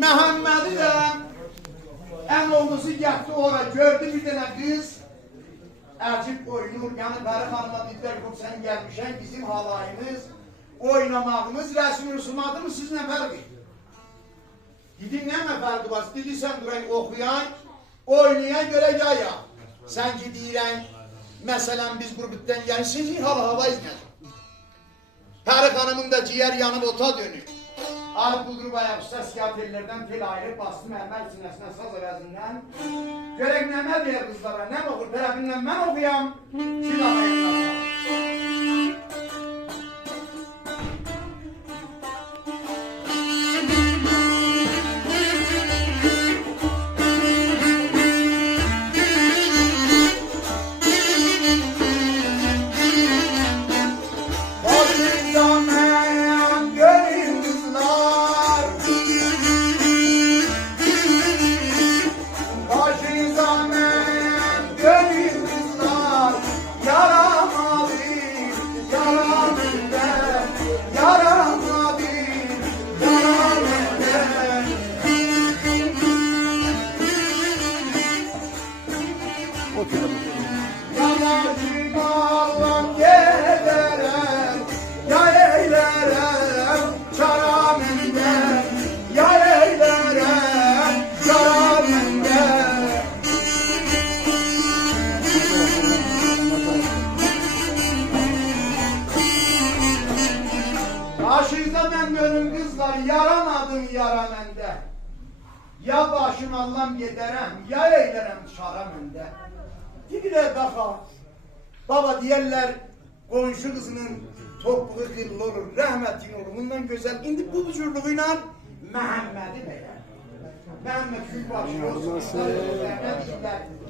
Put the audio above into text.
Məhəmmədi də ən oldusu getdi ora, gördü bir dənə qız əcib oynur, yəni Pəri xanıma dedilər ki, sən gəlmişən bizim halayımız, oynamağımız, rəsmi rüsumatımız siz nə fərqi? Dedim, nə fərqi var? Dedi, sən durayın oxuyan, oynayan görə yaya. Sən ki deyirən, məsələn biz qrubitdən gəlirsiniz, hava izləyəcək. Pəri xanımın da ciyər yanıb ota dönür. Arif Buldurub ayaqüstə siyaterlərdən tel ayırıb, bastı mərmər sinəsinə saz əvəzindən. Görək nəmə deyər qızlara, nə oxur tərəfindən mən oxuyam, siz ağayınlar. Aşırda mən görüm qızlar, yaramadım yara məndə. Ya başım Allah'ım gedərəm, ya eylərəm çara məndə. Deyirlər daxa, baba deyərlər, qonşu qızının topuğu xilli olur, rəhmətin olur, bundan gözəl. İndi bu cürlüğüyle Məhəmmədi bəyər. Məhəmməd Gülbaşı olsun, nə deyirlər.